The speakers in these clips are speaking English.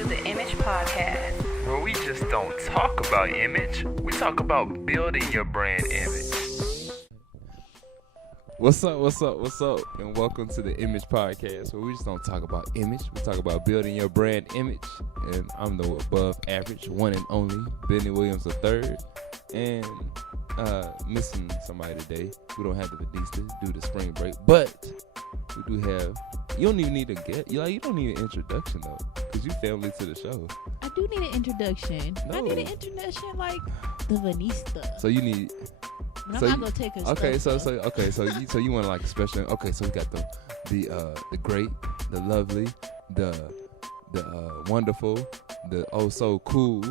to the Image Podcast, where we just don't talk about image, we talk about building your brand image. What's up, and welcome to the Image Podcast, where we just don't talk about image, we talk about building your brand image. And I'm the above average, one and only Bennie Williams III, and missing somebody today. We don't have the Episdoe due to spring break, but we do have. You don't even need to you don't need an introduction though, because you family to the show. I do need an introduction. No. I need an introduction like the Vanista. So you need. But so I'm not gonna take a Okay, stuff, so you want like a special. Okay, so we got the great, the lovely, the wonderful, the oh so cool.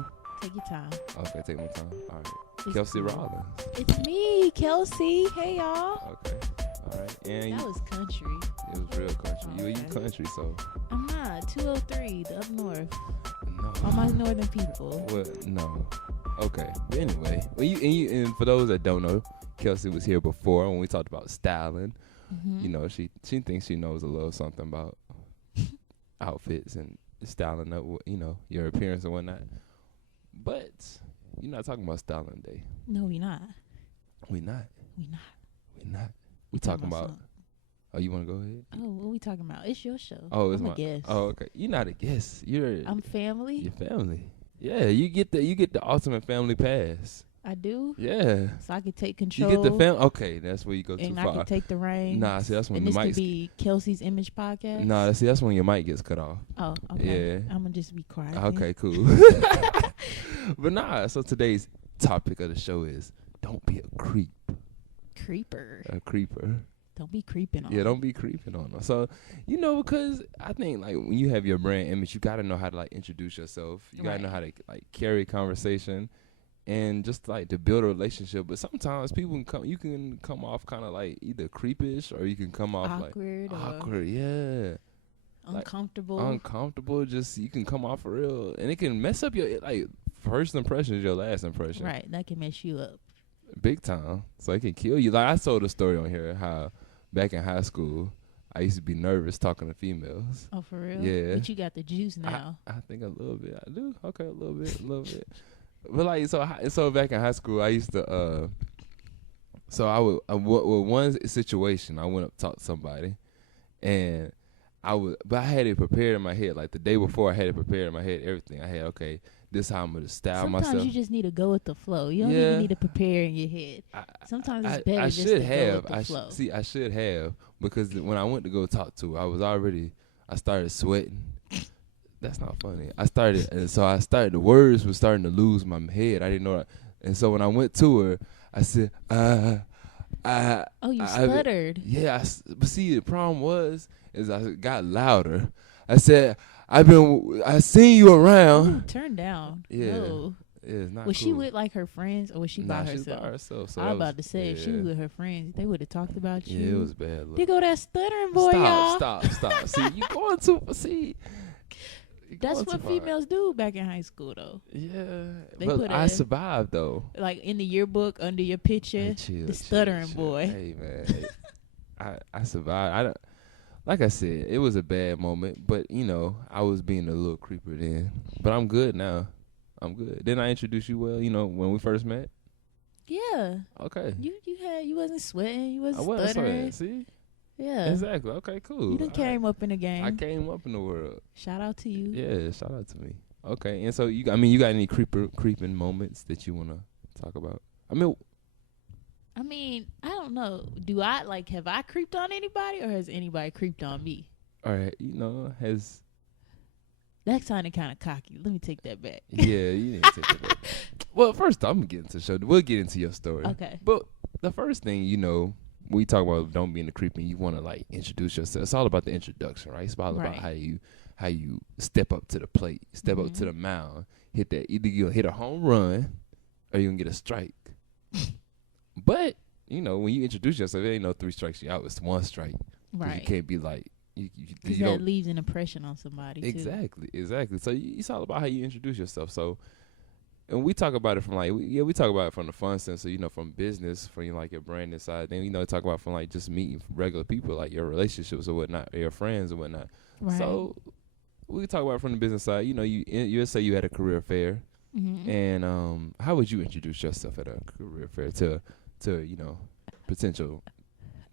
Take your time. Okay, take my time. All right, It's Kelsey cool. Rollins. It's me, Kelsey. Hey y'all. Okay, all right, and That was country. it was real country. You Okay. country, so I'm not 203, the up north. no. All my northern people. Well, no. Okay. But anyway, and for those that don't know, Kelsey was here before when we talked about styling. Mm-hmm. You know, she thinks she knows a little something about outfits and styling up, your appearance and whatnot. But you're not talking about styling day. No, we not. We not. We not. We not. We talking about. something. Oh, you want to go ahead? Oh, what we talking about? It's your show. Oh, it's I'm my a guest. Oh, okay. You're not a guest. I'm family. Your family. Yeah, you get the ultimate family pass. I do. Yeah. So I can take You control. get the family. Okay, that's where you go too and far. I can take the reins. Nah, see, that's when and the this mic. could be Kelsey's Image Podcast. Nah, see, that's when your mic gets cut off. Oh, okay. Yeah. I'm gonna just be quiet. then. Okay, cool. But nah, so today's topic of the show is don't be a creep. Creeper. A creeper. Don't be creeping on. Yeah, don't be creeping on them. So, because I think like when you have your brand image, you gotta know how to like introduce yourself. You gotta know how to like carry a conversation and just like to build a relationship. But sometimes you can come off kind of like either creepish or you can come off awkward. like or awkward. Yeah. uncomfortable. Uncomfortable, just you can come off for real, and it can mess up your first impression is your last impression, right, that can mess you up. big time. So it can kill you. Like I told a story on here how back in high school I used to be nervous talking to females. Oh, for real? Yeah. But you got the juice now. I think a little bit. I do. Okay, a little bit. But like so back in high school I used to so I would with one situation I went up to talk to somebody, and but I had it prepared in my head. Like the day before, I had it prepared in my head. Everything I had. Okay, this is how I'm gonna style Sometimes myself. you just need to go with the flow. You don't even need to prepare in your head. Sometimes it's better just to go with the flow. I should have, because when I went to go talk to her, I started sweating. That's not funny. The words were starting to lose my head. I didn't know that. And so when I went to her, I said, you stuttered. Yeah, but see, the problem is I got louder. I said, I seen you around. Ooh, turn down. Yeah. No. Yeah, it's not Was cool. she with like her friends, or was she by herself? She's by herself. So I that was about to say, if she was with her friends, they would have talked about you. Yeah, it was bad. Look. There go that stuttering boy, y'all. Stop. See, you going too. See. That's what females do back in high school, though. Yeah, but I survived though. Like in the yearbook under your picture, the stuttering boy. Hey man, I survived. Like I said, it was a bad moment, but I was being a little creeper then. But I'm good now. I'm good. Didn't I introduce you well? When we first met. Yeah. Okay. You wasn't sweating. You wasn't I wasn't stuttering. sweating. See. Yeah. Exactly. Okay. Cool. You done came up in the game. I came up in the world. Shout out to you. Yeah. Shout out to me. Okay. And so you got any creeping moments that you wanna talk about? I mean, I don't know. Have I creeped on anybody, or has anybody creeped on me? All right. That sounded kind of cocky. Let me take that back. Yeah, you need to take that back. Well, first I'm gonna get into the show. We'll get into your story. Okay. But the first thing, we talk about don't being a creep, and you want to like introduce yourself. It's all about the introduction, right? It's all about how you step up to the plate, step up to the mound, hit that. Either you'll hit a home run, or you're gonna get a strike. But when you introduce yourself, it ain't no 3 strikes you out. It's 1 strike. Right. You can't be like. Because that leaves an impression on somebody, Exactly. So it's all about how you introduce yourself. So, and we talk about it from we talk about it from the fun sense. So, from business, from your branding side. Then talk about from just meeting regular people, like your relationships or whatnot, or your friends or whatnot. Right. So, we talk about it from the business side. You know, you say you had a career fair, and how would you introduce yourself at a career fair to potential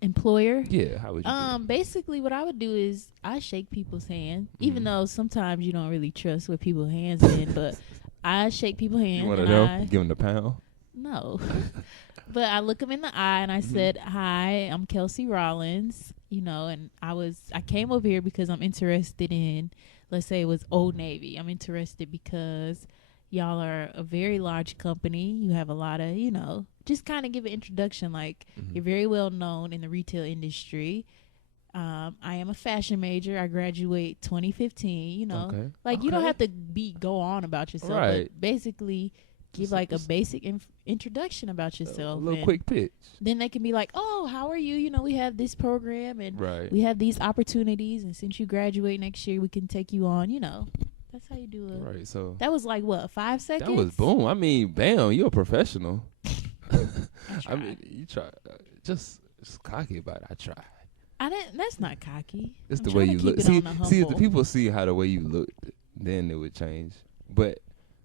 employer? Yeah, how would you? Basically, what I would do is I shake people's hand, even though sometimes you don't really trust what people's hands in, but I shake people's hands. You want to know? Give them the pound. No. But I look them in the eye and I said, "Hi, I'm Kelsey Rollins." And I came over here because I'm interested in, let's say it was Old Navy. I'm interested because y'all are a very large company. You have a lot of, just kind of give an introduction. Like, you're very well known in the retail industry. I am a fashion major. I graduate 2015. You don't have to go on about yourself, right? But basically give like a basic introduction about yourself. A little quick pitch. Then they can be like, "Oh, how are you? We have this program and we have these opportunities. And since you graduate next year, we can take you on." That's how you do it. Right. So that was like what, 5 seconds? That was boom. I mean, bam. You're a professional. I mean, you try. Just cocky about it. I try. I didn't. That's not cocky. It's the way you look. See, if the people see how the way you look, then it would change. But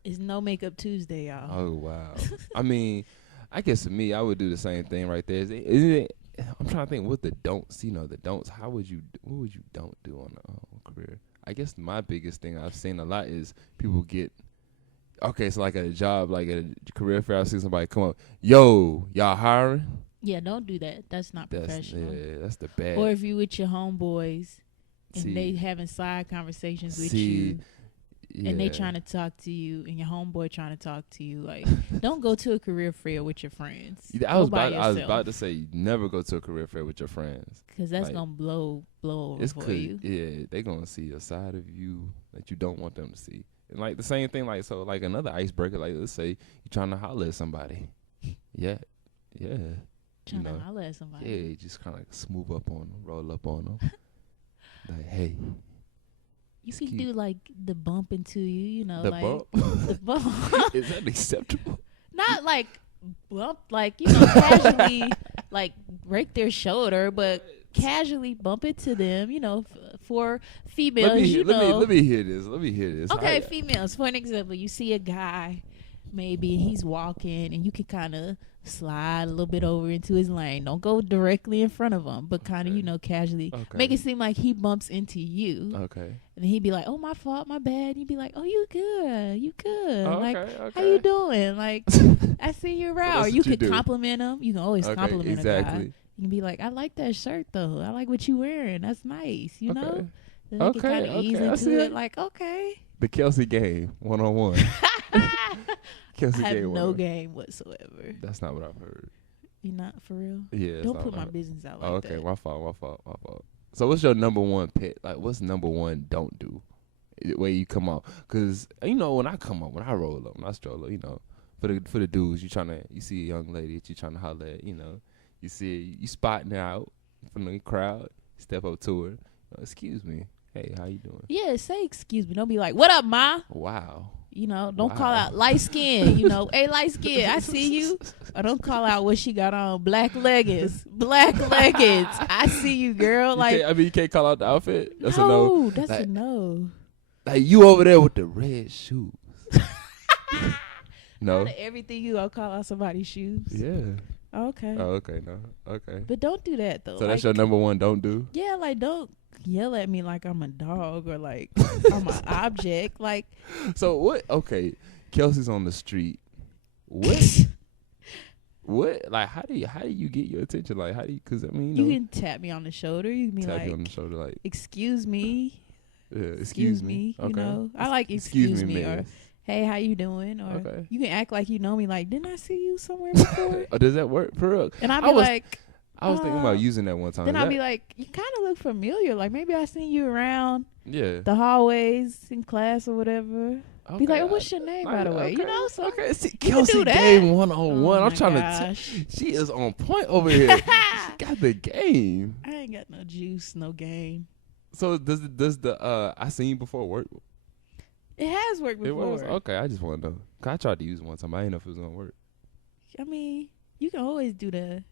it's No Makeup Tuesday, y'all. Oh wow. I mean, I guess for me, I would do the same thing right there. I'm trying to think what the don'ts. The don'ts. What would you don't do on a career? I guess my biggest thing I've seen a lot is people get. Okay, so like at a job, like at a career fair, I see somebody come up, "Yo, y'all hiring?" Yeah, don't do that. That's not professional. Yeah, that's the bad. Or if you with your homeboys and they having side conversations with you. Yeah. And they trying to talk to you, and your homeboy trying to talk to you. Like, don't go to a career fair with your friends. I was about to say, never go to a career fair with your friends, because that's gonna blow over for you. Yeah, they gonna see a side of you that you don't want them to see. And like the same thing, like another icebreaker. Like, let's say you trying to holler at somebody. Yeah. Trying to holler at somebody. Yeah, just kind of smooth up on them, roll up on them. Like, hey. You can do like the bump into you, the like bump? the bump. Is that acceptable? Not like bump, like casually, like break their shoulder, but casually bump into them. For females, let me hear this. Okay, females. For an example, you see a guy, maybe he's walking, and you can kind of slide a little bit over into his lane. Don't go directly in front of him, but kind of, casually make it seem like he bumps into you. Okay. And then he'd be like, "Oh, my fault, my bad." And you'd be like, "Oh, you good. Okay. How you doing? Like, I see you around." Or you could compliment him. You can always compliment a guy. You can be like, "I like that shirt, though. I like what you wearing. That's nice, Then they can kind of ease into it. Like, okay. The Kelsey game, 1-on-1. I have no game whatsoever. That's not what I've heard. You not for real? Yeah. Don't put my business out like that. Okay, my fault. So what's your number one pet? Like, what's number one don't do? The way you come out. Because, when I come up, when I roll up, when I stroll up, for the dudes, you see a young lady that you trying to holler at, you see you spotting her out from the crowd, step up to her. "Excuse me. Hey, how you doing?" Yeah, say excuse me. Don't be like, "What up, ma?" Wow. Don't call out light skin. "Hey, light skin, I see you." Or don't call out what she got on. Black leggings. I see you, girl. You can't call out the outfit. That's a no. No. That's a no. Like, you over there with the red shoes. No. Out of everything, you gonna call out somebody's shoes? Yeah. Okay. Oh, okay. No. Okay. But don't do that though. So that's your number one don't do? Yeah, don't yell at me like I'm a dog or like I'm an object. Like, so what? Okay, Kelsey's on the street. What? Like, how do you get your attention? Like, how do you? Because you can tap me on the shoulder. You can be tap you on the shoulder, like, "Excuse me." Yeah, excuse me. Okay. I like excuse me or "Hey, how you doing?" Or you can act like you know me. Like, "Didn't I see you somewhere before?" Oh, does that work for real? And I'd be like. I was thinking about using that one time. Then I'll be like, "You kind of look familiar. Like, maybe I seen you around the hallways in class or whatever." Okay. Be like, "Oh, what's your name, by the way?" So see, Kelsey game 1-on-1. I'm trying to she is on point over here. She got the game. I ain't got no juice, no game. So does the I seen you before work? It has worked before. It was? Okay, I just want to know. I tried to use it one time. I didn't know if it was going to work. I mean, you can always do that.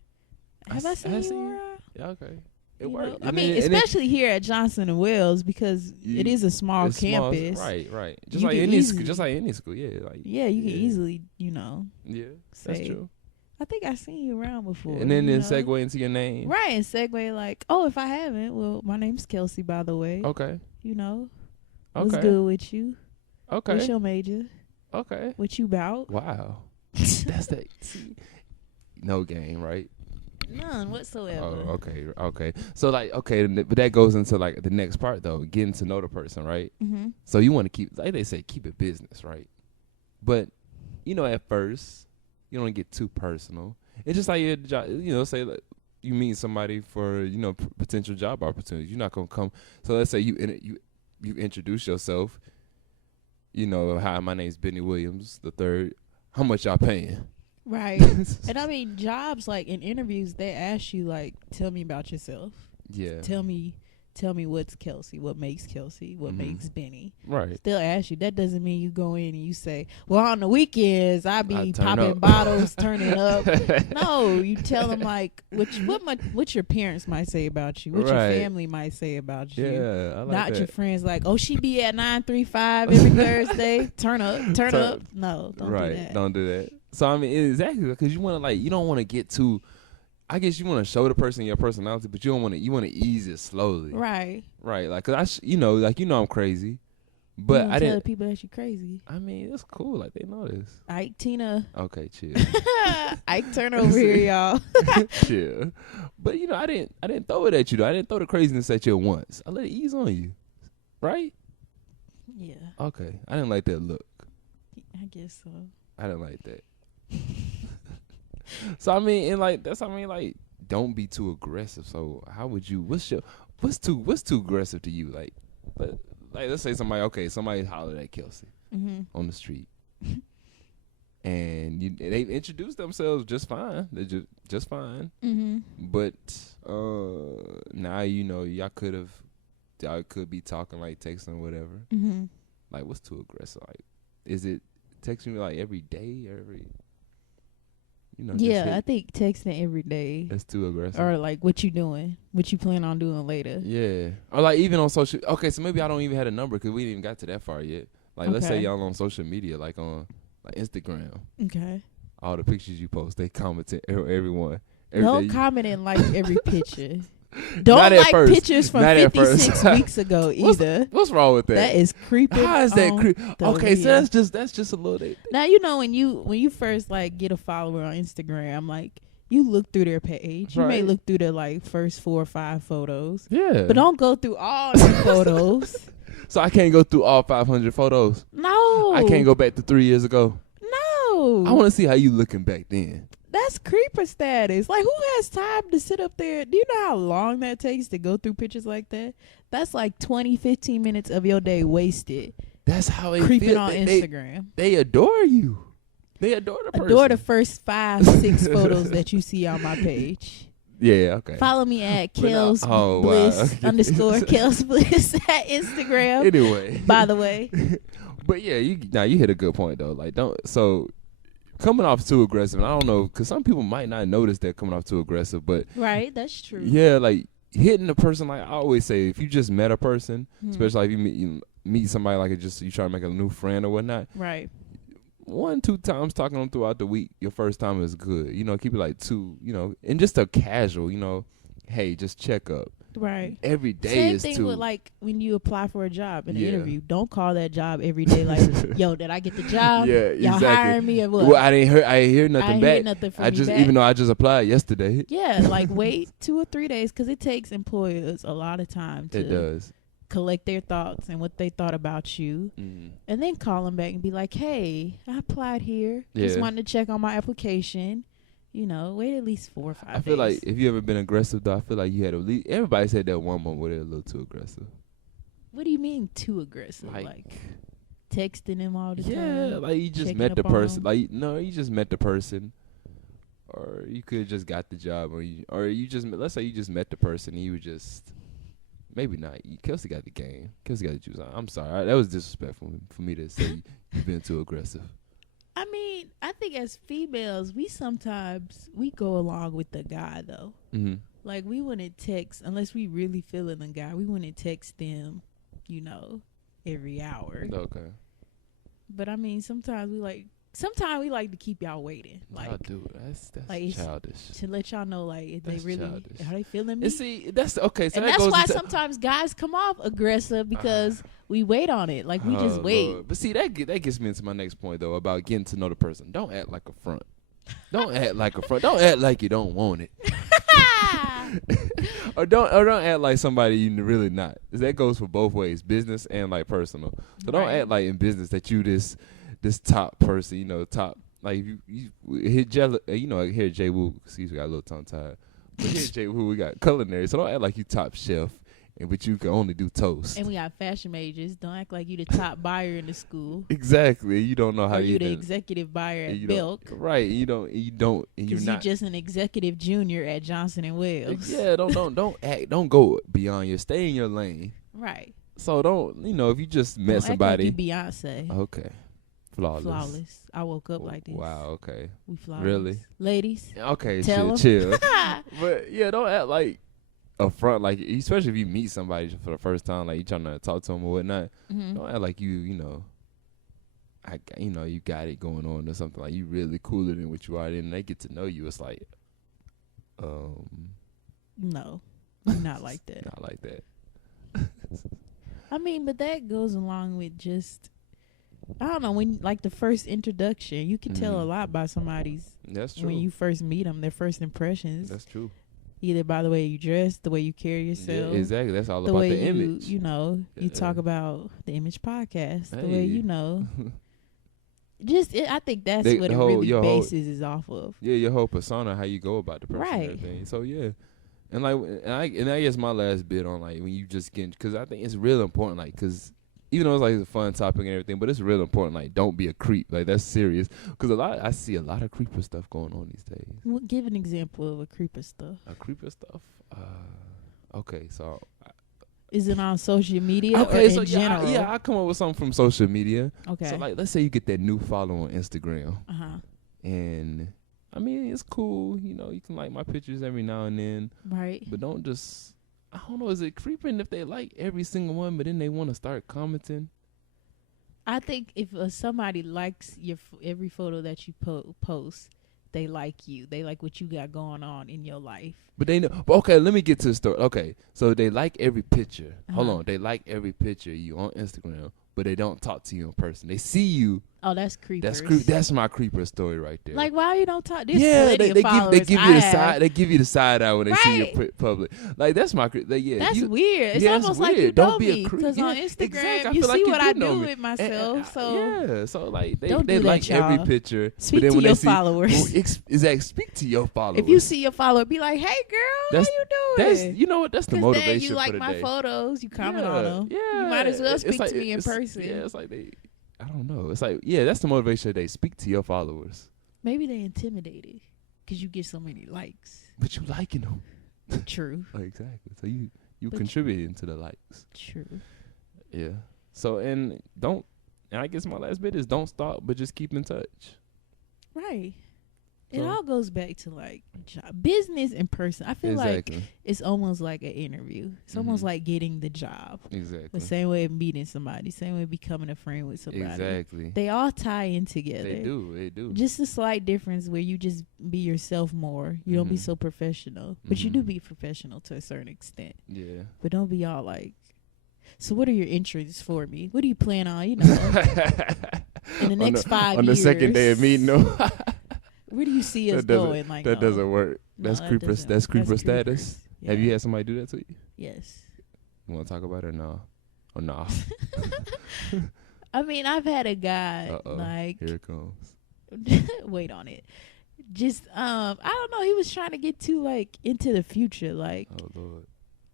Have I seen you around? Yeah, okay. It works. I mean, especially here at Johnson and Wales, because it is a small campus. Right. Just like any school. Yeah. Like, you can easily, Yeah, that's true. I think I've seen you around before. And then segue into your name. Right, and segue like, oh, if I haven't, well, my name's Kelsey, by the way. Okay. What's good with you? Okay. What's your major? Okay. What you about? Wow. That's that. No game, right? None whatsoever. Oh, okay. So like, but that goes into like the next part though, getting to know the person, right? Mm-hmm. So you want to keep, like they say, keep it business, right? But at first, you don't get too personal. It's just like your job, say like you meet somebody for potential job opportunities. You're not gonna come. So let's say you introduce yourself. Hi, my name's Bennie Williams III. How much y'all paying? Right. And I mean, jobs, like in interviews, they ask you like, tell me about yourself. Yeah. Tell me what's Kelsey, what makes Kelsey, what makes Bennie. Right. Still ask you. That doesn't mean you go in and you say, well, on the weekends I be popping up. bottles, turning up. No, you tell them like what your parents might say about you, what your family might say about you. Yeah, I like Not that. your friends like, oh, she be at 935 every Thursday. Turn up. No, don't do that. Don't do that. So I mean, exactly, because you want to you don't want to get too. I guess you want to show the person your personality, but you don't want to. You want to ease it slowly. Right. Like, cause I'm crazy, but you I didn't tell people that you're crazy. I mean, it's cool. Like they know this. Ike Tina. Okay, chill. Ike turn over here, y'all. Chill. But I didn't throw it at you though. I didn't throw the craziness at you once. I let it ease on you, right? Yeah. Okay. I didn't like that look. I guess so. I didn't like that. So I mean, don't be too aggressive. So how would you? What's too aggressive to you? Like let's say somebody hollered at Kelsey on the street, and they introduced themselves just fine. They're just fine. But now y'all could be talking like texting or whatever. Like what's too aggressive? Like is it texting me like every day or every? I think texting every day. That's too aggressive. Or like, what you doing? What you plan on doing later? Yeah. Or like even on social. Okay, so maybe I don't even have a number because we didn't even got to that far yet. Like let's say y'all on social media, like on like Instagram. Okay. All the pictures you post, they comment everyone. Don't comment and like every picture. Don't like first. Pictures from 56 weeks ago either. What's wrong with that? That is creepy. How is that creepy? Okay, so that's just a little bit. Now when you first like get a follower on Instagram, like you look through their page. You may look through their like first 4 or 5 photos. Yeah. But don't go through all the photos. So I can't go through all 500 photos. No. I can't go back to 3 years ago. No. I want to see how you looking back then. That's creeper status. Like, who has time to sit up there? Do you know how long that takes to go through pictures like that? That's like 20, 15 minutes of your day wasted. That's how they creeping feel. On Instagram. They adore you. They adore the person. Adore the first 5, 6 photos that you see on my page. Yeah, okay. Follow me at Kels Bliss _ Kels Bliss at Instagram. Anyway. By the way. But yeah, you hit a good point though. Like coming off too aggressive, I don't know, because some people might not notice they're coming off too aggressive, but right, that's true. Yeah, like hitting a person, like I always say, if you just met a person, especially if you meet somebody like you try to make a new friend or whatnot, right? 1, 2 times talking to them throughout the week, your first time is good. Keep it like 2, and just a casual, hey, just check up. Right. Every day Same is thing too. With like when you apply for a job in an interview. Don't call that job every day like, yo, did I get the job? Yeah, y'all exactly. hiring me or what? Well, I didn't hear nothing back. Hear nothing from you back. Even though I just applied yesterday. Yeah, like wait 2 or 3 days because it takes employers a lot of time to collect their thoughts and what they thought about you, and then call them back and be like, hey, I applied here. Just wanted to check on my application. Wait at least 4 or 5 days. I feel like if you ever been aggressive, though, I feel like you had at least, everybody said that one moment where they're a little too aggressive. What do you mean too aggressive? Like texting him all the time? Yeah, like you just met the person. Like, no, you just met the person. Or you could have just got the job. Let's say you just met the person and you were just, maybe not. Kelsey got the game. Kelsey got the juice. I'm sorry. That was disrespectful for me to say you've been too aggressive. I mean, I think as females, we go along with the guy though. Like, we wouldn't text unless we really feeling the guy. We wouldn't text them, every hour. Okay. But I mean, sometimes we like to keep y'all waiting. Like, I do. That's like, childish. To let y'all know, like, if That's they really childish. are they feeling me. And see, that's okay. So and that that's goes why into, sometimes guys come off aggressive because we wait on it. Like, we just wait. Lord. But see, that gets me into my next point though about getting to know the person. Don't act like a front. Don't act like a front. Don't act like you don't want it. or don't act like somebody you really not. That goes for both ways, business and like personal. So don't act like in business that you this top person, top like you hit here at J Woo. Excuse me, got a little tongue tied. But here at J Woo we got culinary. So don't act like you top chef. But you can only do toast. And we got fashion majors. Don't act like you the top buyer in the school. Exactly. You don't know how you the executive buyer at Milk. Right. You don't. And you're not. You just an executive junior at Johnson and Wales. Yeah. Don't go beyond stay in your lane. Right. So don't. If you just met somebody. Act like you Beyonce. Okay. Flawless. I woke up like this. Wow. Okay. We flawless. Really? Ladies. Okay. Chill. But yeah, don't act like a front, like especially if you meet somebody for the first time, like you trying to talk to them or whatnot. Mm-hmm. Don't act like you got it going on or something, like you really cooler than what you are. Then they get to know you. It's like, no, not like that. Not like that. I mean, but that goes along with just, I don't know, when like the first introduction, you can tell a lot by somebody's. That's true. When you first meet them, their first impressions. That's true. Either by the way you dress, the way you carry yourself. Yeah, exactly. That's all about the image. You talk about the Image Podcast. The way I think that's what it really bases is off of. Yeah, your whole persona, how you go about the person, and everything. So yeah, and I guess my last bit on like when you just get, because I think it's real important, like because even though it's like a fun topic and everything, but it's real important. Like, don't be a creep. Like, that's serious. Because I see a lot of creeper stuff going on these days. Well, give an example of a creeper stuff. A creeper stuff? Okay, so. Is it on social media or in general? I come up with something from social media. Okay. So, like, let's say you get that new follow on Instagram. Uh-huh. And, I mean, it's cool. You can like my pictures every now and then. Right. But don't just... I don't know, is it creeping if they like every single one, but then they want to start commenting? I think if somebody likes every photo that you post, they like you. They like what you got going on in your life. But they know. Okay, let me get to the story. Okay, so they like every picture. Hold on, they like every picture you on Instagram, but they don't talk to you in person. They see you. Oh, that's creepy. That's my creeper story right there. Like, why you don't talk? They give you the side. They give you the side eye when they see you public. Like, that's my creep. That's weird. It's almost like you don't be a creep. Because on Instagram, you see what I do with myself. So like they do like that, every picture. Speak to your followers. Speak to your followers. If you see your follower, be like, "Hey, girl, how you doing?" You know what? That's the motivation. Then you like my photos. You comment on them. Yeah, you might as well speak to me in person. Yeah, it's like they. I don't know. It's like, that's the motivation. They speak to your followers. Maybe they intimidated because you get so many likes. But you liking them. True. Exactly. So you contributing to the likes. True. Yeah. So and I guess my last bit is don't stop, but just keep in touch. Right. It all goes back to like business in person. I feel like it's almost like an interview. It's almost like getting the job. Exactly. The same way of meeting somebody, same way of becoming a friend with somebody. Exactly. They all tie in together. They do. Just a slight difference where you just be yourself more. You don't be so professional. But you do be professional to a certain extent. Yeah. But don't be all like, so what are your interests for me? What do you plan on, in the next 5 years? On the second day of meeting them. Where do you see us going? Like, that doesn't work. No, that's creeper. That's creeper status. Yeah. Have you had somebody do that to you? Yes. You want to talk about it or no? Or no? I mean, I've had a guy like. Here it comes. Wait on it. Just I don't know. He was trying to get too like into the future. Like, oh Lord,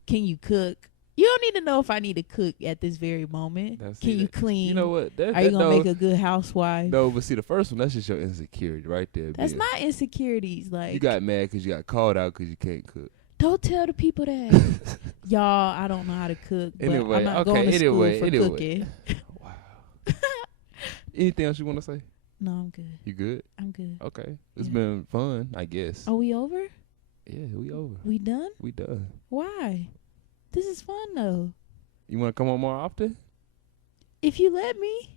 can you cook? You don't need to know if I need to cook at this very moment. Can you clean? You know what? Are you gonna make a good housewife? No, but see, the first one, that's just your insecurity right there. That's not insecurities. Like, you got mad because you got called out because you can't cook. Don't tell the people that. Y'all, I don't know how to cook. But anyway, I'm not going to school for cooking. Wow. Anything else you want to say? No, I'm good. You good? I'm good. Okay. It's been fun, I guess. Are we over? Yeah, we over. We done? We done. Why? This is fun though. You want to come on more often? If you let me.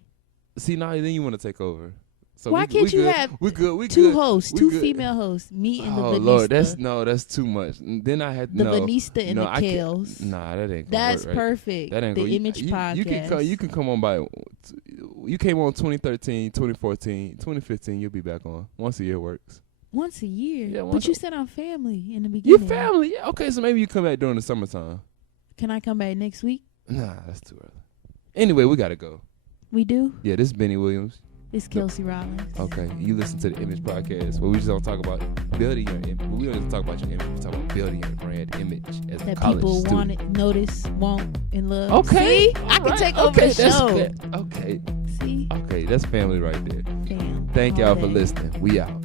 See, now then you want to take over. So Why can't you have we two good. hosts, We two good. female hosts, me and the Oh Vanista? Lord, that's too much. And then I had The no. Vanista and no, the I can't- Kels. Nah, that ain't. Gonna That's work, right? perfect. That ain't The gonna, Image Podcast. You can come on by. You came on 2013, 2014, 2015. You'll be back on. Once a year works. Once a year. Yeah, but once you a- said I'm family in the Your beginning. family, yeah. Okay, so maybe you come back during the summertime. Can I come back next week? Nah, that's too early. Anyway, we gotta go. We do. Yeah, this is Bennie Williams. It's Kelsey Rollins. Okay, you listen to the Image Podcast, where we just don't talk about building your image. We don't just talk about your image. We talk about building your brand image as a That college people student. want it, notice, want, and love. Okay, See? I can alright, take over okay, the that's show. good. Okay, See? okay, that's family right there. Damn. Thank All y'all for day. listening. We out.